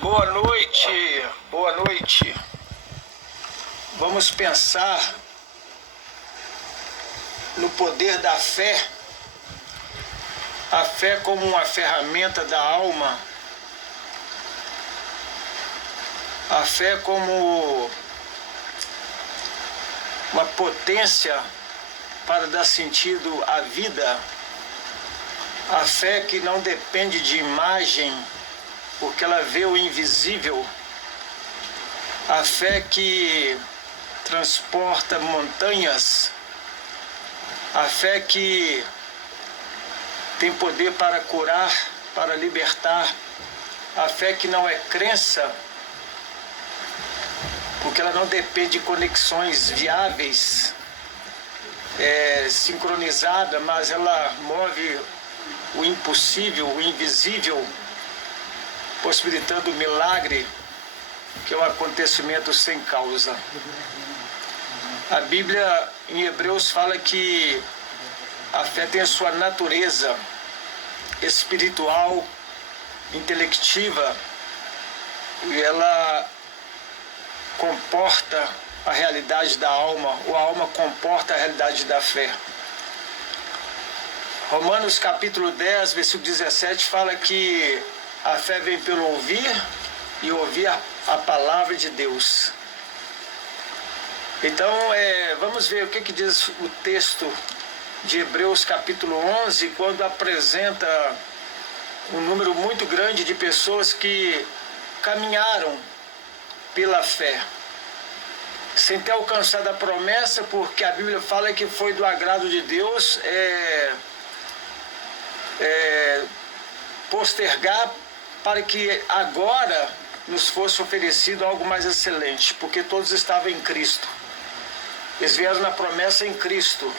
Boa noite, boa noite. Vamos pensar no poder da fé, a fé como uma ferramenta da alma, a fé como uma potência para dar sentido à vida, a fé que não depende de imagem, porque ela vê o invisível, a fé que transporta montanhas, a fé que tem poder para curar, para libertar, a fé que não é crença, porque ela não depende de conexões viáveis, sincronizada, mas ela move o impossível, o invisível, possibilitando o milagre, que é um acontecimento sem causa. A Bíblia em Hebreus fala que a fé tem a sua natureza espiritual, intelectiva, e ela comporta a realidade da alma, ou a alma comporta a realidade da fé. Romanos capítulo 10, versículo 17 fala que a fé vem pelo ouvir e ouvir a palavra de Deus. Então, vamos ver o que diz o texto de Hebreus capítulo 11, quando apresenta um número muito grande de pessoas que caminharam pela fé, sem ter alcançado a promessa, porque a Bíblia fala que foi do agrado de Deus postergar para que agora nos fosse oferecido algo mais excelente, porque todos estavam em Cristo. Eles vieram na promessa em Cristo,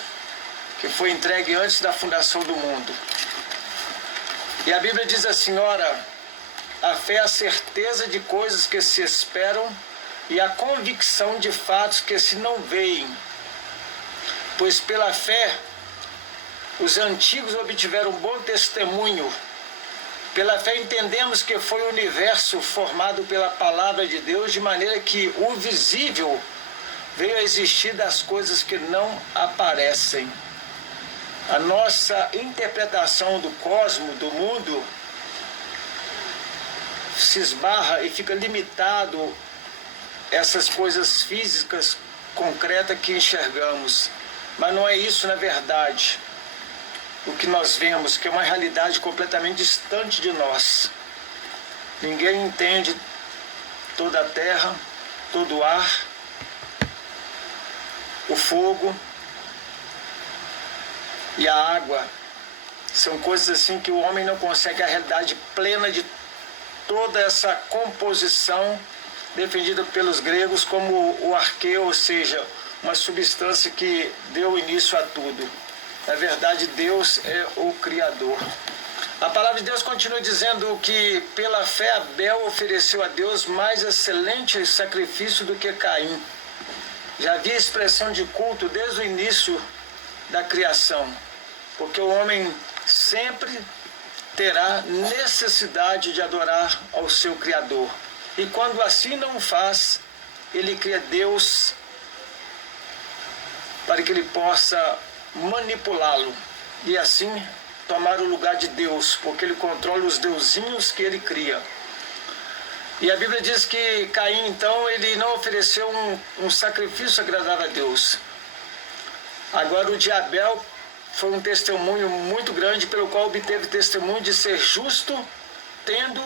que foi entregue antes da fundação do mundo. E a Bíblia diz assim: ora, a fé é a certeza de coisas que se esperam e a convicção de fatos que se não veem. Pois pela fé os antigos obtiveram bom testemunho. Pela fé entendemos que foi o universo formado pela palavra de Deus, de maneira que o visível veio a existir das coisas que não aparecem. A nossa interpretação do cosmos, do mundo, se esbarra e fica limitado a essas coisas físicas, concretas que enxergamos. Mas não é isso na verdade. O que nós vemos, que é uma realidade completamente distante de nós. Ninguém entende toda a terra, todo o ar, o fogo e a água. São coisas assim que o homem não consegue a realidade plena de toda essa composição defendida pelos gregos como o arqueu, ou seja, uma substância que deu início a tudo. Na verdade, Deus é o Criador. A palavra de Deus continua dizendo que pela fé Abel ofereceu a Deus mais excelente sacrifício do que Caim. Já havia expressão de culto desde o início da criação, porque o homem sempre terá necessidade de adorar ao seu Criador. E quando assim não faz, ele cria Deus para que ele possa manipulá-lo e assim tomar o lugar de Deus, porque ele controla os deusinhos que ele cria. E a Bíblia diz que Caim, então, ele não ofereceu um sacrifício agradável a Deus. Agora o de Abel foi um testemunho muito grande, pelo qual obteve testemunho de ser justo, tendo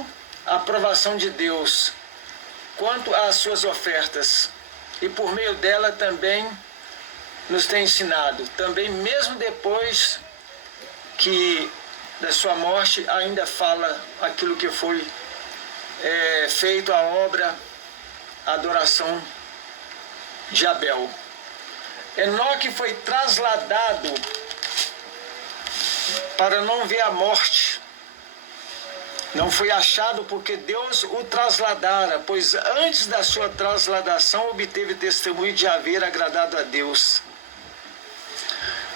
a aprovação de Deus quanto às suas ofertas, e por meio dela também nos tem ensinado, também mesmo depois que da sua morte ainda fala aquilo que foi feito, a obra, a adoração de Abel. Enoque foi trasladado para não ver a morte. Não foi achado porque Deus o trasladara, pois antes da sua trasladação obteve testemunho de haver agradado a Deus.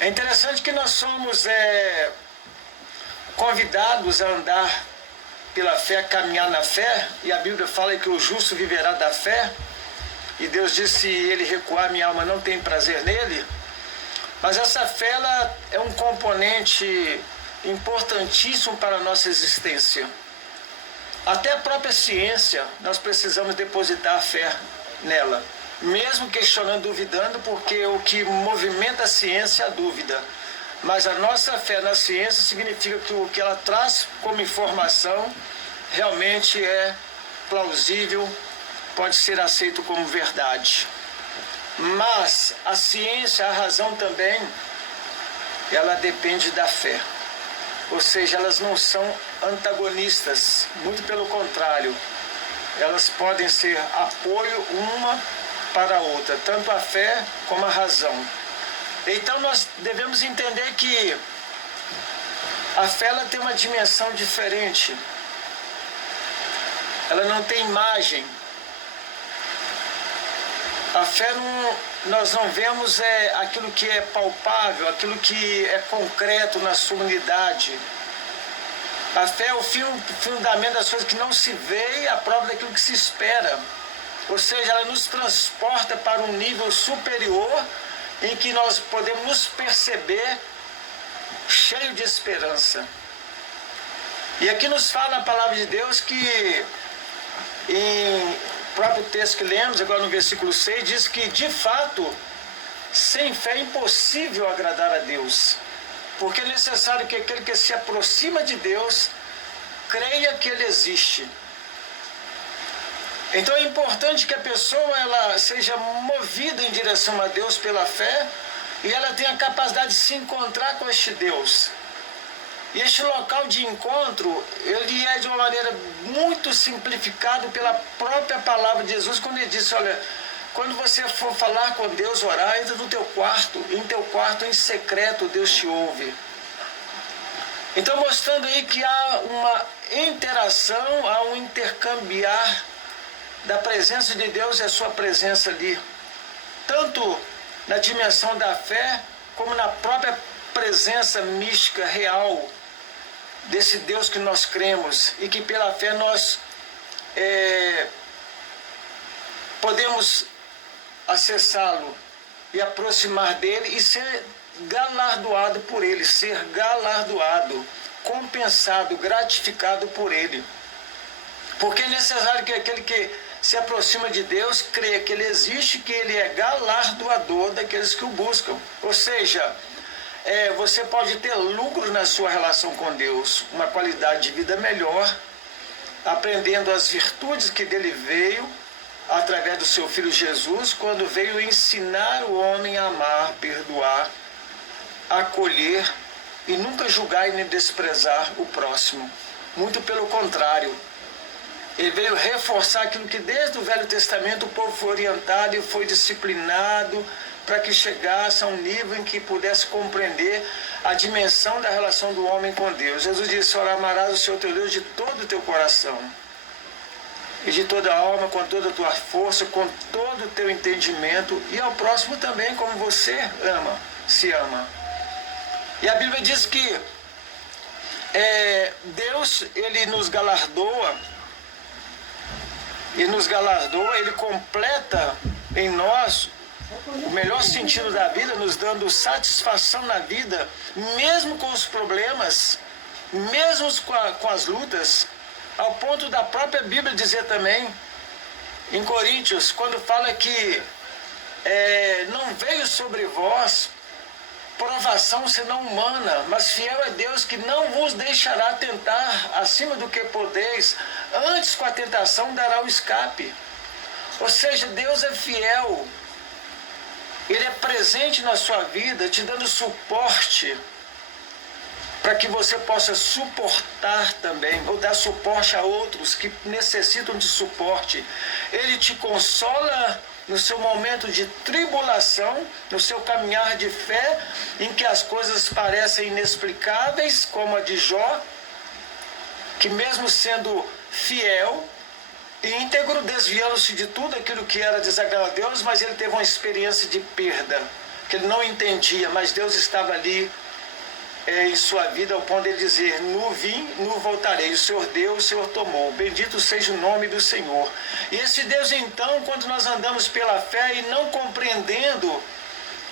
É interessante que nós somos convidados a andar pela fé caminhar na fé, e a Bíblia fala que o justo viverá da fé, e Deus disse: se ele recuar, minha alma não tem prazer nele. Mas essa fé, ela é um componente importantíssimo para a nossa existência. Até a própria ciência, nós precisamos depositar a fé nela, mesmo questionando, duvidando, porque o que movimenta a ciência é a dúvida. Mas a nossa fé na ciência significa que o que ela traz como informação realmente é plausível, pode ser aceito como verdade. Mas a ciência, a razão também, ela depende da fé. Ou seja, elas não são antagonistas, muito pelo contrário. Elas podem ser apoio uma para a outra, tanto a fé como a razão. Então nós devemos entender que a fé, ela tem uma dimensão diferente. Ela não tem imagem. A fé, nós não vemos aquilo que é palpável, aquilo que é concreto na sua unidade. A fé é o fundamento das coisas que não se vê e a prova daquilo que se espera. Ou seja, ela nos transporta para um nível superior em que nós podemos nos perceber cheio de esperança. E aqui nos fala a palavra de Deus que, em próprio texto que lemos, agora no versículo 6, diz que, de fato, sem fé é impossível agradar a Deus. Porque é necessário que aquele que se aproxima de Deus creia que Ele existe. Então é importante que a pessoa ela seja movida em direção a Deus pela fé e ela tenha a capacidade de se encontrar com este Deus. E este local de encontro, ele é de uma maneira muito simplificado pela própria palavra de Jesus, quando ele disse: olha, quando você for falar com Deus, orar, entra no teu quarto, em teu quarto em secreto Deus te ouve. Então mostrando aí que há uma interação, há um intercambiar da presença de Deus e a sua presença ali, tanto na dimensão da fé, como na própria presença mística real desse Deus que nós cremos e que pela fé nós podemos acessá-lo e aproximar dele e ser galardoado por ele, ser galardoado, compensado, gratificado por ele. Porque é necessário que aquele que se aproxima de Deus creia que ele existe, que ele é galardoador daqueles que o buscam. Ou seja, você pode ter lucro na sua relação com Deus, uma qualidade de vida melhor, aprendendo as virtudes que dele veio, através do seu Filho Jesus, quando veio ensinar o homem a amar, perdoar, acolher e nunca julgar e nem desprezar o próximo. Muito pelo contrário, ele veio reforçar aquilo que desde o Velho Testamento o povo foi orientado e foi disciplinado para que chegasse a um nível em que pudesse compreender a dimensão da relação do homem com Deus. Jesus disse: ora, amarás o Senhor teu Deus de todo o teu coração, e de toda a alma, com toda a tua força, com todo o teu entendimento, e ao próximo também como você se ama. E a Bíblia diz que Deus, ele nos galardoa, ele completa em nós o melhor sentido da vida, nos dando satisfação na vida, mesmo com os problemas, mesmo com as lutas, ao ponto da própria Bíblia dizer também, em Coríntios, quando fala que não veio sobre vós provação senão humana, mas fiel é Deus que não vos deixará tentar acima do que podeis, antes com a tentação dará o escape. Ou seja, Deus é fiel, Ele é presente na sua vida, te dando suporte, para que você possa suportar também, ou dar suporte a outros que necessitam de suporte. Ele te consola no seu momento de tribulação, no seu caminhar de fé, em que as coisas parecem inexplicáveis, como a de Jó, que mesmo sendo fiel e íntegro, desviando-se de tudo aquilo que era desagradável a Deus, mas ele teve uma experiência de perda, que ele não entendia, mas Deus estava ali em sua vida, ao ponto de dizer: nu vim, nu voltarei, o Senhor deu, o Senhor tomou, bendito seja o nome do Senhor. E esse Deus, então, quando nós andamos pela fé e não compreendendo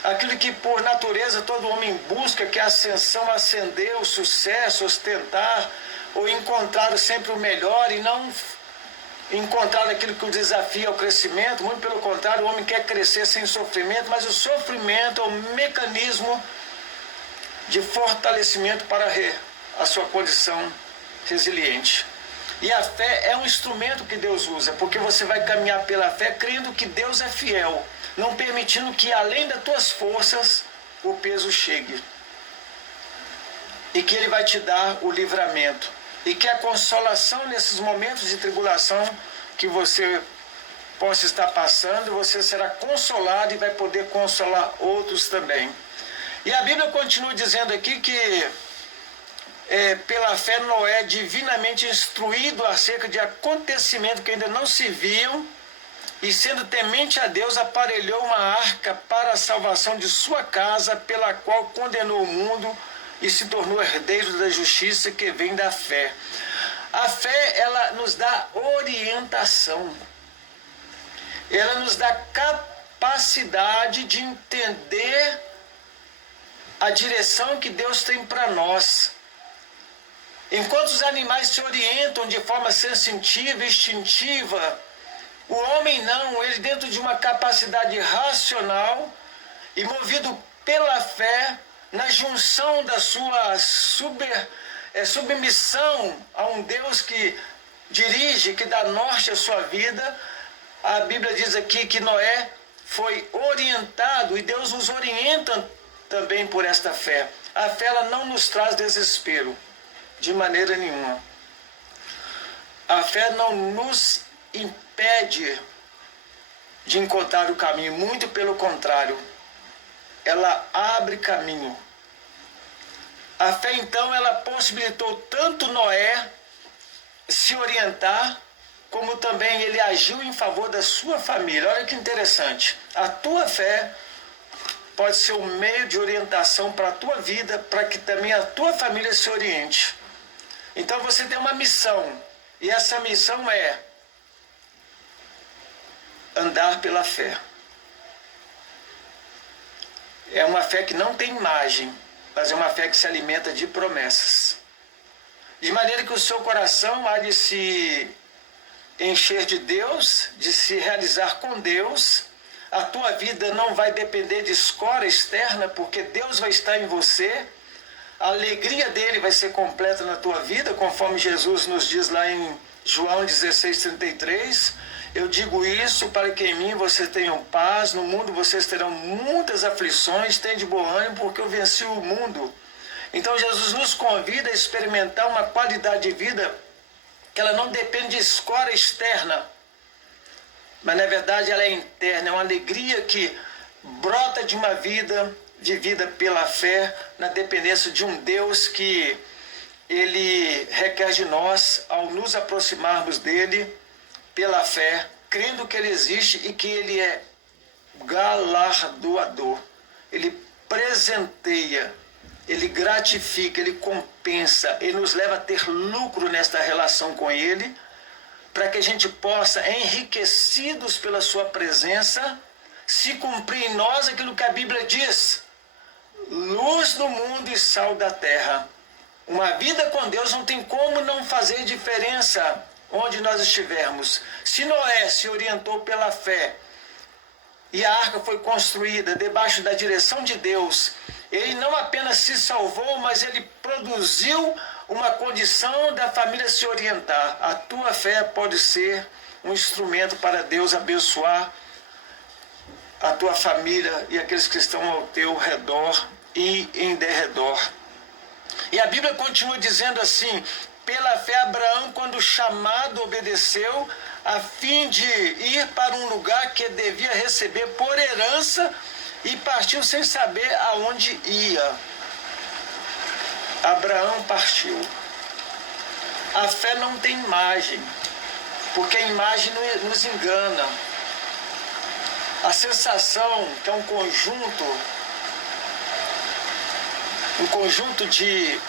aquilo que por natureza todo homem busca, que é a ascensão, ascender, o sucesso, ostentar, ou encontrar sempre o melhor e não encontrar aquilo que o desafia ao crescimento. Muito pelo contrário, o homem quer crescer sem sofrimento, mas o sofrimento é um mecanismo de fortalecimento para a sua condição resiliente. E a fé é um instrumento que Deus usa, porque você vai caminhar pela fé crendo que Deus é fiel, não permitindo que além das tuas forças o peso chegue. E que Ele vai te dar o livramento. E que a consolação nesses momentos de tribulação que você possa estar passando, você será consolado e vai poder consolar outros também. E a Bíblia continua dizendo aqui que pela fé Noé, divinamente instruído acerca de acontecimentos que ainda não se viam, e sendo temente a Deus, aparelhou uma arca para a salvação de sua casa, pela qual condenou o mundo e se tornou herdeiro da justiça que vem da fé. A fé, ela nos dá orientação. Ela nos dá capacidade de entender a direção que Deus tem para nós. Enquanto os animais se orientam de forma sensitiva, instintiva, o homem não, ele dentro de uma capacidade racional e movido pela fé, na junção da sua submissão a um Deus que dirige, que dá norte à sua vida. A Bíblia diz aqui que Noé foi orientado, e Deus nos orienta também por esta fé. A fé, ela não nos traz desespero, de maneira nenhuma. A fé não nos impede de encontrar o caminho, muito pelo contrário, ela abre caminho. A fé, então, ela possibilitou tanto Noé se orientar, como também ele agiu em favor da sua família. Olha que interessante. A tua fé pode ser um meio de orientação para a tua vida, para que também a tua família se oriente. Então você tem uma missão, e essa missão é andar pela fé. É uma fé que não tem imagem, mas é uma fé que se alimenta de promessas. De maneira que o seu coração há de se encher de Deus, de se realizar com Deus. A tua vida não vai depender de escora externa, porque Deus vai estar em você. A alegria dele vai ser completa na tua vida, conforme Jesus nos diz lá em João 16:33. Eu digo isso para que em mim vocês tenham paz, no mundo vocês terão muitas aflições, tende bom ânimo, porque eu venci o mundo. Então Jesus nos convida a experimentar uma qualidade de vida que ela não depende de escora externa, mas na verdade ela é interna, é uma alegria que brota de uma vida vivida pela fé, na dependência de um Deus que Ele requer de nós, ao nos aproximarmos dEle, pela fé, crendo que Ele existe e que Ele é galardoador. Ele presenteia, Ele gratifica, Ele compensa, Ele nos leva a ter lucro nesta relação com Ele, para que a gente possa, enriquecidos pela sua presença, se cumprir em nós aquilo que a Bíblia diz: luz do mundo e sal da terra. Uma vida com Deus não tem como não fazer diferença onde nós estivermos. Se Noé se orientou pela fé e a arca foi construída debaixo da direção de Deus, ele não apenas se salvou, mas ele produziu uma condição da família se orientar. A tua fé pode ser um instrumento para Deus abençoar a tua família e aqueles que estão ao teu redor e em derredor. E a Bíblia continua dizendo assim: pela fé Abraão, quando chamado, obedeceu, a fim de ir para um lugar que devia receber por herança, e partiu sem saber aonde ia. Abraão partiu. A fé não tem imagem, porque a imagem nos engana. A sensação, que é um conjunto um conjunto de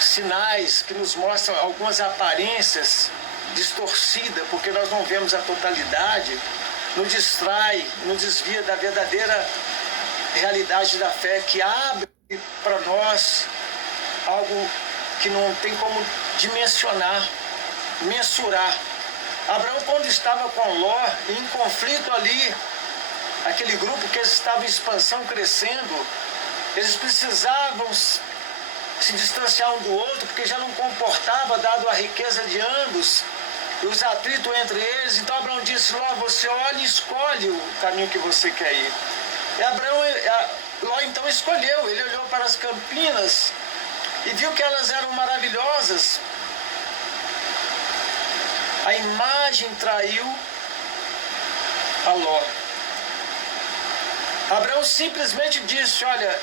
sinais que nos mostram algumas aparências distorcidas, porque nós não vemos a totalidade, nos distrai, nos desvia da verdadeira realidade da fé, que abre para nós algo que não tem como dimensionar, mensurar. Abraão, quando estava com Ló, em conflito ali, aquele grupo que eles estavam em expansão, crescendo, eles precisavam se distanciar um do outro, porque já não comportava, dado a riqueza de ambos, e os atritos entre eles. Então Abraão disse: Ló, você olha e escolhe o caminho que você quer ir. E Ló então escolheu, ele olhou para as campinas e viu que elas eram maravilhosas. A imagem traiu a Ló. Abraão simplesmente disse: olha,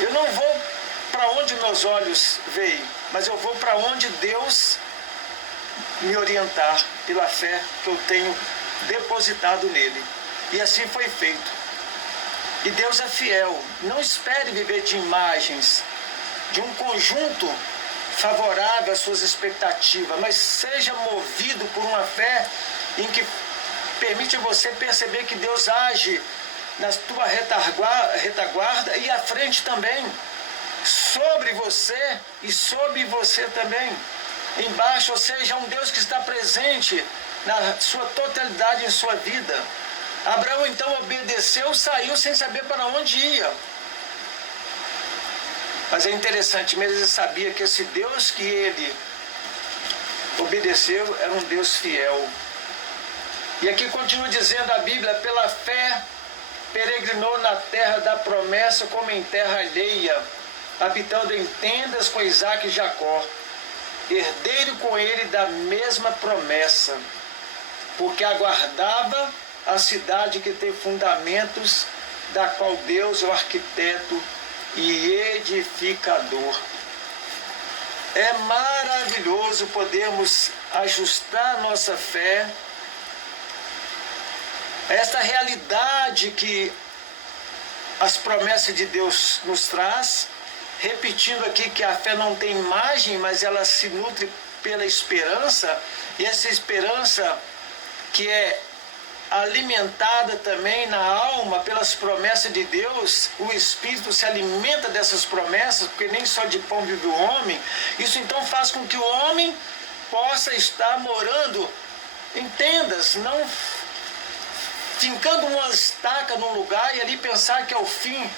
eu não vou para onde meus olhos veem, mas eu vou para onde Deus me orientar, pela fé que eu tenho depositado nele. E assim foi feito. E Deus é fiel. Não espere viver de imagens, de um conjunto favorável às suas expectativas, mas seja movido por uma fé em que permite você perceber que Deus age na tua retaguarda e à frente também, sobre você e sob você também, embaixo. Ou seja, um Deus que está presente na sua totalidade em sua vida. Abraão então obedeceu, saiu sem saber para onde ia. Mas é interessante, mesmo ele sabia que esse Deus que ele obedeceu era um Deus fiel. E aqui continua dizendo a Bíblia: pela fé peregrinou na terra da promessa como em terra alheia, habitando em tendas com Isaque e Jacó, herdeiro com ele da mesma promessa, porque aguardava a cidade que tem fundamentos, da qual Deus é o arquiteto e edificador. É maravilhoso podermos ajustar nossa fé a esta realidade que as promessas de Deus nos traz, repetindo aqui que a fé não tem imagem, mas ela se nutre pela esperança, e essa esperança que é alimentada também na alma pelas promessas de Deus. O Espírito se alimenta dessas promessas, porque nem só de pão vive o homem. Isso então faz com que o homem possa estar morando em tendas, não fincando uma estaca num lugar e ali pensar que é o fim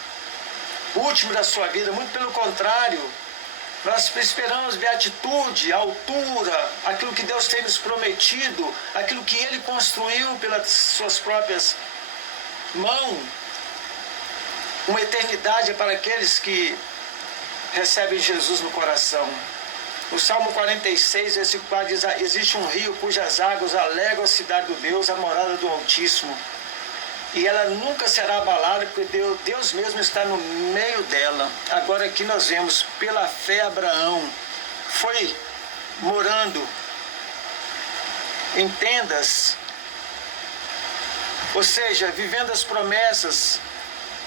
último da sua vida. Muito pelo contrário, nós esperamos beatitude, altura, aquilo que Deus tem nos prometido, aquilo que Ele construiu pelas suas próprias mãos. Uma eternidade para aqueles que recebem Jesus no coração. O Salmo 46, versículo 4 diz: existe um rio cujas águas alegram a cidade do Deus, a morada do Altíssimo. E ela nunca será abalada, porque Deus mesmo está no meio dela. Agora aqui nós vemos, pela fé, Abraão foi morando em tendas, ou seja, vivendo as promessas,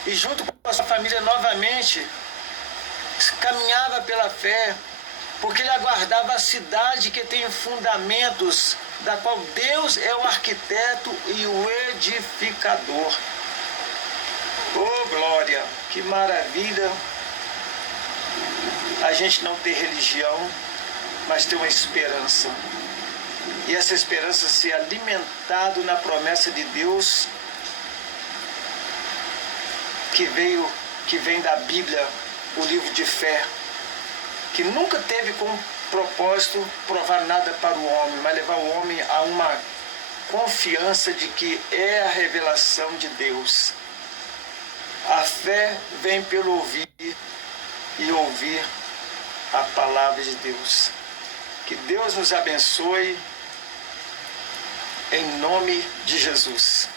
e junto com a sua família novamente, caminhava pela fé, porque ele aguardava a cidade que tem fundamentos, da qual Deus é o arquiteto e o edificador. Oh, glória! Que maravilha a gente não ter religião, mas ter uma esperança. E essa esperança ser alimentado na promessa de Deus que vem da Bíblia, o livro de fé, que nunca teve como propósito provar nada para o homem, mas levar o homem a uma confiança de que é a revelação de Deus. A fé vem pelo ouvir e ouvir a palavra de Deus. Que Deus nos abençoe em nome de Jesus.